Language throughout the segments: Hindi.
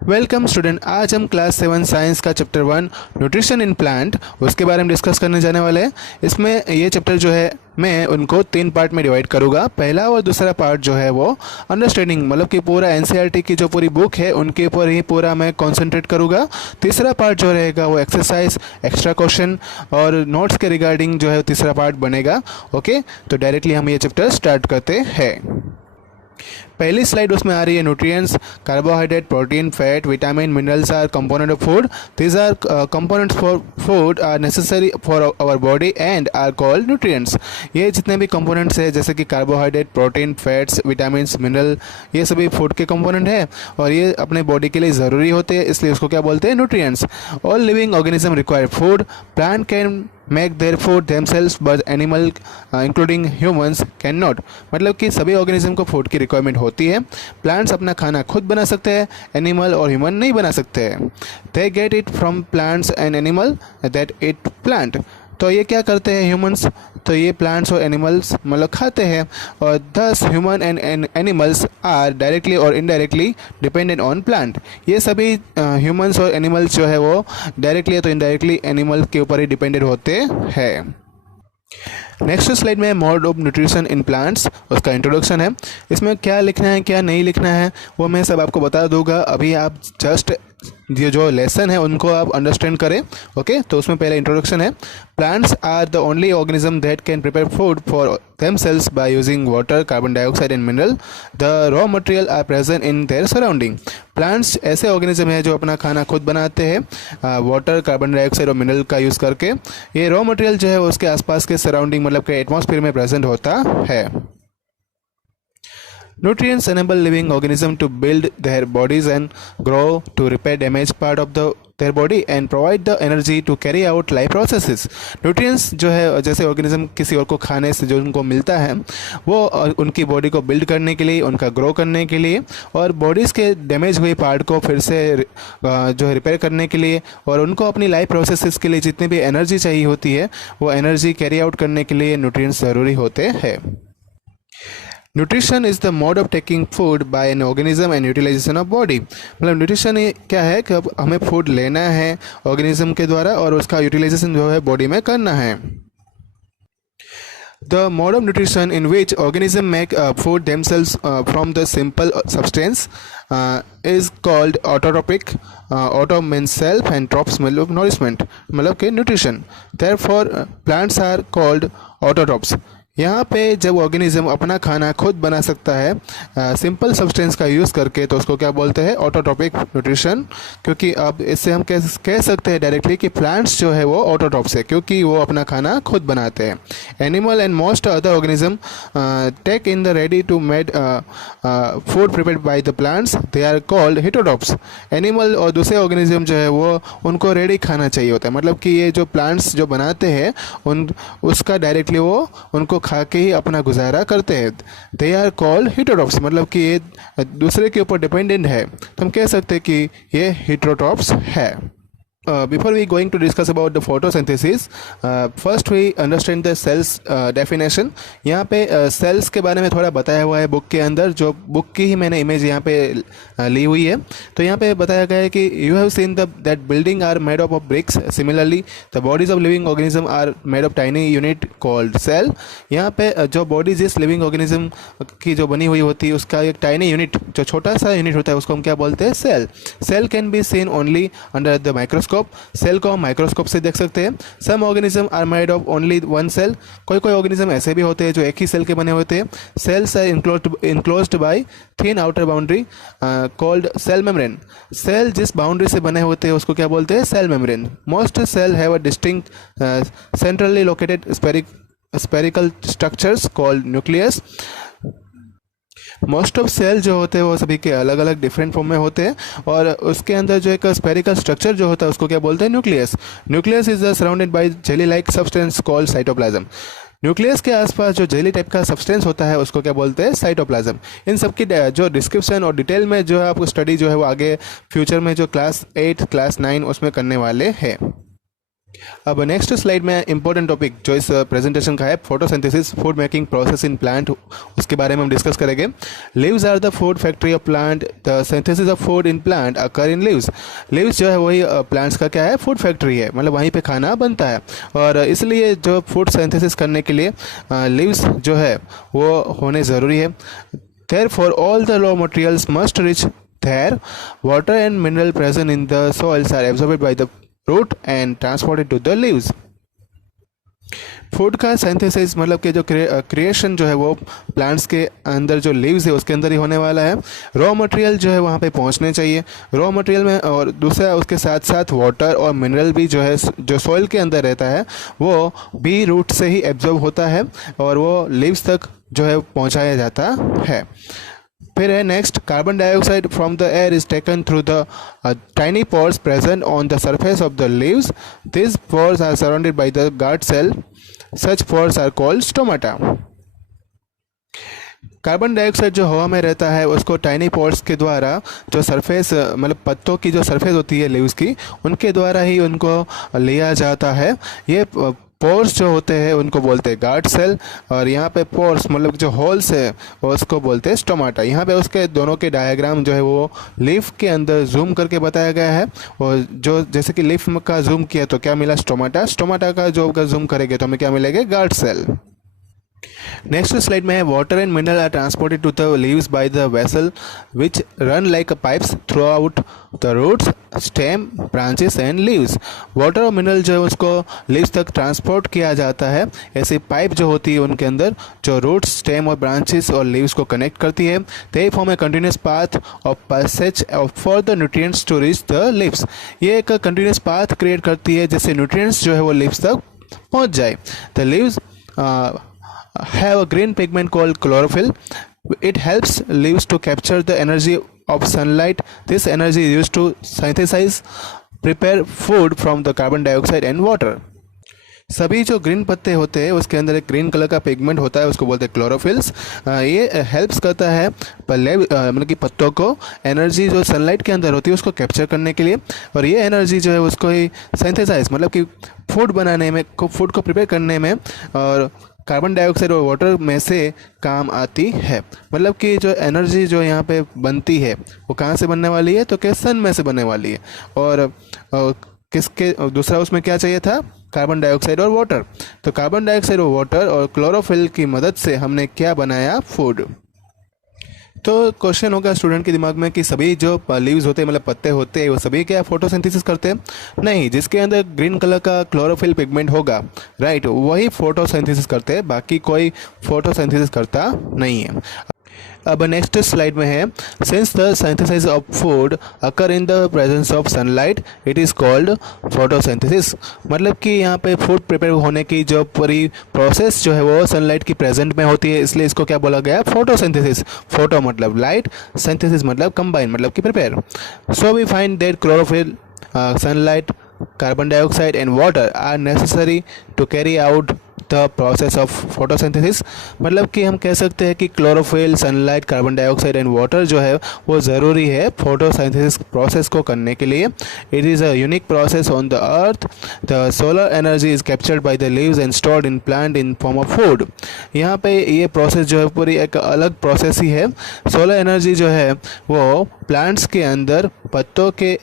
Welcome student. आज हम क्लास 7 साइंस का चैप्टर 1 न्यूट्रिशन इन प्लांट उसके बारे में डिस्कस करने जाने वाले हैं। इसमें ये चैप्टर जो है मैं उनको 3 पार्ट में डिवाइड करूँगा। पहला और दूसरा पार्ट जो है वो अंडरस्टैंडिंग, मतलब कि पूरा एनसीईआरटी की जो पूरी बुक है उनके ऊपर ही पूरा मैं कॉन्सेंट्रेट करूँगा। तीसरा पार्ट जो रहेगा वो एक्सरसाइज, एक्स्ट्रा क्वेश्चन और नोट्स के रिगार्डिंग जो है तीसरा पार्ट बनेगा। ओके, तो डायरेक्टली हम ये चैप्टर स्टार्ट करते हैं। पहली स्लाइड उसमें आ रही है nutrients, carbohydrate, protein, fat, vitamin, minerals are component of food. These are components for food are necessary for our body and are called nutrients. ये जितने भी कंपोनेंट्स है जैसे कि carbohydrate, protein, fats, vitamins, mineral, ये सभी फूड के कंपोनेंट है और ये अपने बॉडी के लिए ज़रूरी होते हैं, इसलिए उसको क्या बोलते हैं? Nutrients. All living organism require food. Plant can make their food themselves but animal including humans can not. मतलब कि सभी ऑर्गेनिज्म को फूड की रिक्वायरमेंट होती है। प्लांट्स अपना खाना खुद बना सकते हैं, एनिमल और ह्यूमन नहीं बना सकते हैं। They get it from plants and animal that it plant. तो ये क्या करते हैं ह्यूमंस? तो ये प्लांट्स और एनिमल्स मतलब खाते हैं और thus human and animals are directly or indirectly dependent on plant. ये सभी ह्यूमंस और एनिमल्स जो है वो डायरेक्टली या तो इनडायरेक्टली एनिमल के ऊपर ही डिपेंडेंट होते हैं। नेक्स्ट स्लाइड में mode of nutrition in plants, उसका इंट्रोडक्शन है। इसमें क्या लिखना है क्या नहीं लिखना है वो मैं सब आपको बता दूंगा। अभी आप जस्ट ये जो लेसन है उनको आप अंडरस्टैंड करें। ओके, तो उसमें पहले इंट्रोडक्शन है। Plants are the only organism that can prepare food for themselves by using water, carbon dioxide and mineral. The raw material are present in their surrounding. Plants ऐसे ऑर्गेनिज्म है जो अपना खाना खुद बनाते हैं वाटर, कार्बन डाइऑक्साइड और मिनरल का यूज़ करके। ये रॉ मटेरियल जो है उसके आसपास के सराउंडिंग मतलब के एटमॉस्फेयर में प्रेजेंट होता है। Nutrients enable living organism to build their bodies and grow, to repair damaged part of their body and provide the energy to carry out life processes. Nutrients जो है जैसे ऑर्गेनिज्म किसी और को खाने से जो उनको मिलता है वो उनकी बॉडी को बिल्ड करने के लिए, उनका ग्रो करने के लिए और बॉडीज़ के डैमेज हुए पार्ट को फिर से जो है रिपेयर करने के लिए और उनको अपनी लाइफ प्रोसेसेस के लिए जितनी भी एनर्जी चाहिए होती है वो एनर्जी कैरी आउट करने के लिए न्यूट्रिएंट्स ज़रूरी होते हैं। Nutrition is the mode of taking food by an organism and utilization of body. मतलब न्यूट्रिशन क्या है कि अब हमें फूड लेना है ऑर्गेनिज्म के द्वारा और उसका यूटिलाइजेशन जो है बॉडी में करना है। The mode of nutrition in which organisms make food themselves from the simple substance is called autotrophic. Auto means self and trophs मतलब nourishment मतलब कि nutrition. Therefore plants are called autotrophs. यहाँ पे जब ऑर्गेनिज्म अपना खाना खुद बना सकता है सिंपल सब्सटेंस का यूज़ करके तो उसको क्या बोलते हैं? Autotrophic nutrition. क्योंकि अब इससे हम कह सकते हैं डायरेक्टली कि प्लांट्स जो है वो ऑटोट्रॉप्स है क्योंकि वो अपना खाना खुद बनाते हैं। Animal and most other organism take in the ready to made food prepared by the plants, they are called heterotrophs. Animal और दूसरे ऑर्गेनिज्म जो है वो उनको रेडी खाना चाहिए होता है, मतलब कि ये जो प्लांट्स जो बनाते हैं उसका डायरेक्टली वो उनको खा के ही अपना गुजारा करते हैं। दे आर कॉल्ड हिटोट्रॉप्स, मतलब कि ये दूसरे के ऊपर डिपेंडेंट है, तो हम कह सकते हैं कि ये हिटोट्रॉप्स है। Before we going to discuss about the photosynthesis, first we understand the cells definition. यहाँ पे cells के बारे में थोड़ा बताया हुआ है बुक के अंदर, जो बुक की ही मैंने इमेज यहाँ पे ली हुई है। तो यहाँ पे बताया गया है कि you have seen that building are made up of bricks. Similarly, the bodies of living organism are made of tiny unit called cell. यहाँ पे जो बॉडी जिस लिविंग ऑर्गेनिज्म की जो बनी हुई होती है उसका एक टाइनी यूनिट, जो छोटा सा यूनिट होता है उसको हम क्या बोलते हैं? Cell. Cell can be seen only under the microscope. Cell को हम माइक्रोस्कोप से देख सकते हैं। Some organism are made of only one cell. कोई कोई ऑर्गेनिज्म ऐसे भी होते हैं जो एक ही सेल के बने होते हैं। Cells are enclosed by thin outer boundary called cell membrane. Cell जिस बाउंड्री से बने होते हैं उसको क्या बोलते हैं? Cell membrane. Most cell have a distinct centrally located spherical structures called nucleus. Most of cell जो होते हैं वो सभी के अलग अलग डिफरेंट फॉर्म में होते हैं और उसके अंदर जो एक स्पेरिकल स्ट्रक्चर जो होता है उसको क्या बोलते हैं? Nucleus. Nucleus is surrounded by jelly like substance called cytoplasm. Nucleus के आसपास जो जेली टाइप का सब्सटेंस होता है उसको क्या बोलते हैं? साइटोप्लाज्म। इन सब की जो डिस्क्रिप्शन और डिटेल में जो है आपको स्टडी जो है वो आगे फ्यूचर में जो क्लास 8 क्लास 9 उसमें करने वाले हैं। अब नेक्स्ट स्लाइड में इंपॉर्टेंट टॉपिक जो इस प्रेजेंटेशन का है, photosynthesis food making process in plant, उसके बारे में हम डिस्कस करेंगे। Leaves are the food factory of plant, the synthesis of food in plant occur in leaves. Leaves जो है वही प्लांट्स का क्या है, फूड फैक्ट्री है, मतलब वहीं पे खाना बनता है। और इसलिए जो फूड सिंथेसिस करने के लिए लीव्स जो है वो होने ज़रूरी है। Therefore, all the raw materials must reach there. Water and mineral present in the soils are absorbed by the root and transported to the leaves. Food का सिंथेसिस मतलब कि जो क्रिएशन जो है वो प्लांट्स के अंदर जो लीव्स है उसके अंदर ही होने वाला है। रॉ मटेरियल जो है वहाँ पे पहुँचने चाहिए रॉ मटेरियल में, और दूसरा उसके साथ साथ वाटर और मिनरल भी जो है जो सॉइल के अंदर रहता है वो भी रूट से ही एब्जॉर्ब होता है और वो लीव्स तक जो है पहुँचाया जाता है। फिर है next, carbon dioxide from the air is taken through the tiny pores present on the surface of the leaves. This pores are surrounded by the guard cell, such pores are called stomata. Carbon dioxide जो हवा में रहता है उसको टाइनी पोर्स के द्वारा जो सरफेस मतलब पत्तों की जो सरफेस होती है लीव्स की, उनके द्वारा ही उनको लिया जाता है। ये पोर्स जो होते हैं उनको बोलते हैं गार्ड सेल, और यहाँ पे पोर्स मतलब जो होल्स है उसको बोलते हैं स्टोमाटा। यहाँ पे उसके दोनों के डायग्राम जो है वो लीफ के अंदर जूम करके बताया गया है, और जो जैसे कि लीफ का जूम किया तो क्या मिला, स्टोमाटा। स्टोमाटा का जो अगर जूम करेंगे तो हमें क्या मिलेगा, गार्ड सेल। नेक्स्ट स्लाइड में है, water and mineral are transported to the leaves by the vessel which run like pipes throughout the roots, stem, branches and leaves. Water और मिनरल जो है उसको लीव्स तक ट्रांसपोर्ट किया जाता है। ऐसी पाइप जो होती है उनके अंदर जो रूट्स, स्टेम और ब्रांचेस और लीव्स को कनेक्ट करती है। They form a continuous path of passage for the nutrients to reach the leaves. ये एक कंटिन्यूस पाथ क्रिएट करती है जिससे न्यूट्रिएंट्स जो है वो लीव्स तक पहुंच जाए। The leaves have a green pigment called chlorophyll. It helps leaves to capture the energy of sunlight. This energy is used to synthesize, prepare food from the carbon dioxide and water. सभी जो ग्रीन पत्ते होते हैं उसके अंदर एक ग्रीन कलर का पिगमेंट होता है, उसको बोलते हैं क्लोरोफिल्स। ये हेल्प्स करता है मतलब कि पत्तों को एनर्जी जो सनलाइट के अंदर होती है उसको कैप्चर करने के लिए, और ये एनर्जी जो है उसको ही सिंथेसाइज मतलब कि फूड बनाने में, फूड को प्रिपेयर करने में और कार्बन डाइऑक्साइड और वाटर में से काम आती है। मतलब कि जो एनर्जी जो यहाँ पे बनती है वो कहाँ से बनने वाली है, तो क्या सन में से बनने वाली है। और किसके दूसरा उसमें क्या चाहिए था, कार्बन डाइऑक्साइड और वाटर। तो कार्बन डाइऑक्साइड और वाटर और क्लोरोफिल की मदद से हमने क्या बनाया, फूड। तो क्वेश्चन होगा स्टूडेंट के दिमाग में कि सभी जो लीव्स होते हैं मतलब पत्ते होते हैं वो सभी क्या फोटोसिंथेसिस करते हैं? नहीं, जिसके अंदर ग्रीन कलर का क्लोरोफिल पिगमेंट होगा, राइट, वही फोटोसिंथेसिस करते हैं, बाकी कोई फोटोसिंथेसिस करता नहीं है। अब नेक्स्ट स्लाइड में है, since the synthesis of food occur in the presence of sunlight it is called photosynthesis. मतलब कि यहाँ पे फूड प्रिपेयर होने की जो पूरी प्रोसेस जो है वो सनलाइट की प्रेजेंट में होती है, इसलिए इसको क्या बोला गया, फोटोसिंथेसिस। फोटो मतलब लाइट, सिंथेसिस मतलब कंबाइन मतलब कि prepare. So we find that chlorophyll, sunlight, carbon dioxide and water are necessary to carry out the process of photosynthesis. मतलब कि हम कह सकते हैं कि chlorophyll, sunlight, carbon dioxide and water जो है वो ज़रूरी है फोटोसिंथेसिस प्रोसेस को करने के लिए। It is a unique process on the earth. The solar energy is captured by the leaves and stored in plant in form of food. यहाँ पे ये प्रोसेस जो है पूरी एक अलग प्रोसेस ही है। सोलर एनर्जी जो है वो प्लांट्स के अंदर पत्तों के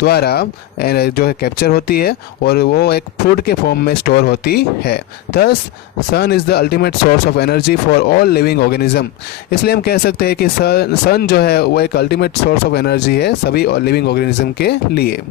द्वारा जो है कैप्चर होती है और वो एक फूड के फॉर्म में स्टोर होती है। Thus sun is the ultimate source of energy for all living organism. इसलिए हम कह सकते हैं कि सन जो है वो एक अल्टीमेट सोर्स ऑफ एनर्जी है सभी लिविंग ऑर्गेनिज्म के लिए।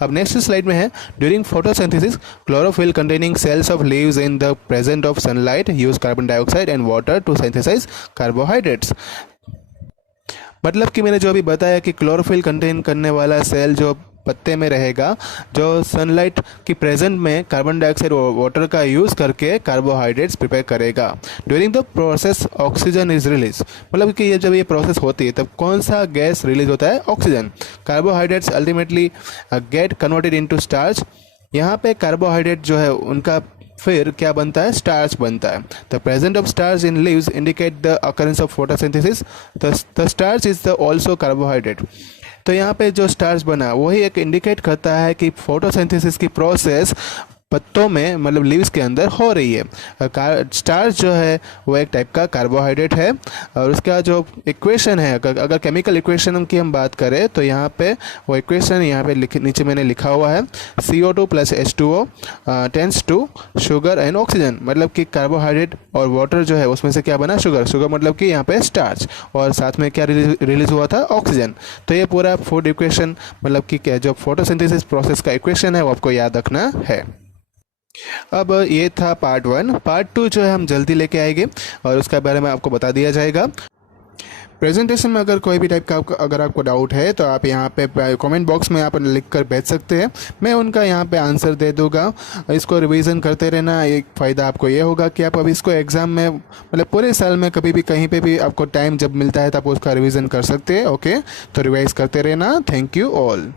अब नेक्स्ट स्लाइड में है, during photosynthesis chlorophyll containing cells of leaves in the present of sunlight use carbon dioxide and water to synthesize carbohydrates. मतलब कि मैंने जो अभी बताया कि क्लोरोफिल कंटेन करने वाला सेल जो पत्ते में रहेगा, जो सनलाइट की प्रेजेंट में कार्बन डाइऑक्साइड और वाटर का यूज़ करके कार्बोहाइड्रेट्स प्रिपेयर करेगा। During the process oxygen is release. मतलब कि ये जब ये प्रोसेस होती है तब कौन सा गैस रिलीज होता है, oxygen. Carbohydrates ultimately get converted into starch. यहाँ पे कार्बोहाइड्रेट जो है उनका फिर क्या बनता है, स्टार्च बनता है। The present of starch in leaves indicate the occurrence of photosynthesis. The starch is the also carbohydrate. तो यहाँ पे जो स्टार्च बना वही एक इंडिकेट करता है कि फोटोसिंथेसिस की प्रोसेस पत्तों में मतलब लीव्स के अंदर हो रही है। स्टार्च जो है वो एक टाइप का कार्बोहाइड्रेट है। और उसका जो इक्वेशन है, अगर केमिकल इक्वेशन की हम बात करें तो यहाँ पे वो इक्वेशन यहाँ पे नीचे मैंने लिखा हुआ है, CO2 plus H2O tends to sugar and oxygen. मतलब कि कार्बोहाइड्रेट और वाटर जो है उसमें से क्या बना, शुगर। शुगर मतलब कि यहाँ पे स्टार्च, और साथ में क्या रिलीज हुआ था, ऑक्सीजन। तो ये पूरा फूड इक्वेशन मतलब कि क्या जो फोटोसिंथेसिस प्रोसेस का इक्वेशन है वो आपको याद रखना है। अब ये था पार्ट 1। पार्ट 2 जो है हम जल्दी लेके आएंगे और उसके बारे में आपको बता दिया जाएगा। प्रेजेंटेशन में अगर कोई भी टाइप का अगर आपको डाउट है तो आप यहाँ पे कमेंट बॉक्स में आप लिख कर भेज सकते हैं, मैं उनका यहाँ पे आंसर दे दूँगा। इसको रिवीजन करते रहना, एक फ़ायदा आपको ये होगा कि आप अब इसको एग्ज़ाम में मतलब पूरे साल में कभी भी कहीं पे भी आपको टाइम जब मिलता है तो आप उसका रिवीजन कर सकते हैं। ओके, तो रिवाइज करते रहना। Thank you all.